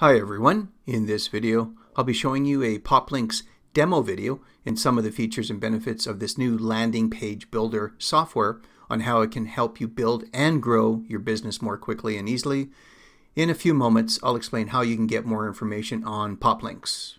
Hi everyone, in this video I'll be showing you a Poplinks demo video and some of the features and benefits of this new landing page builder software on how it can help you build and grow your business more quickly and easily. In a few moments I'll explain how you can get more information on Poplinks.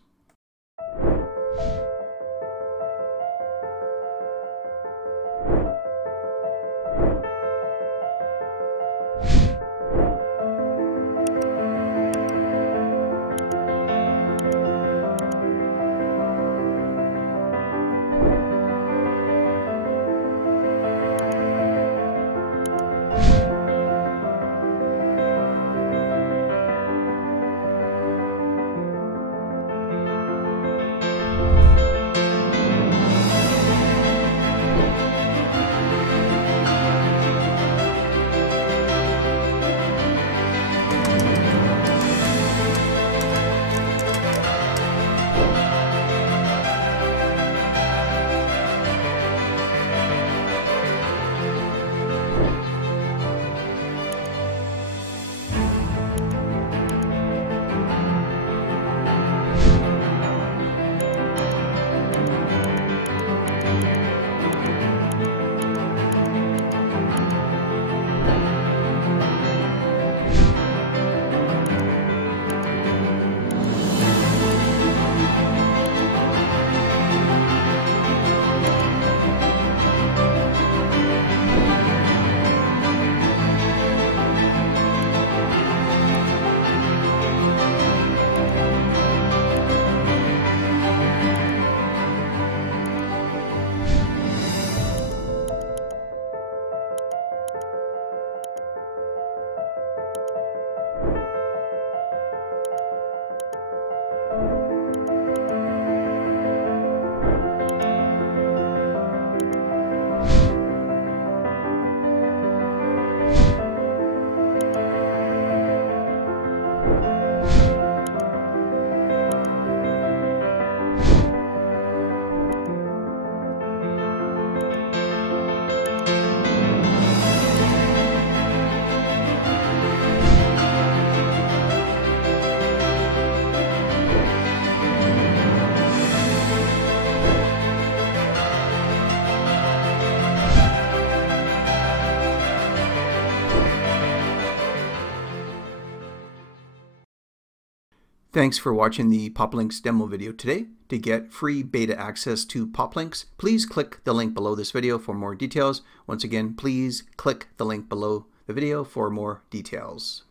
Thanks for watching the Poplinks demo video today. To get free beta access to Poplinks, please click the link below this video for more details. Once again, please click the link below the video for more details.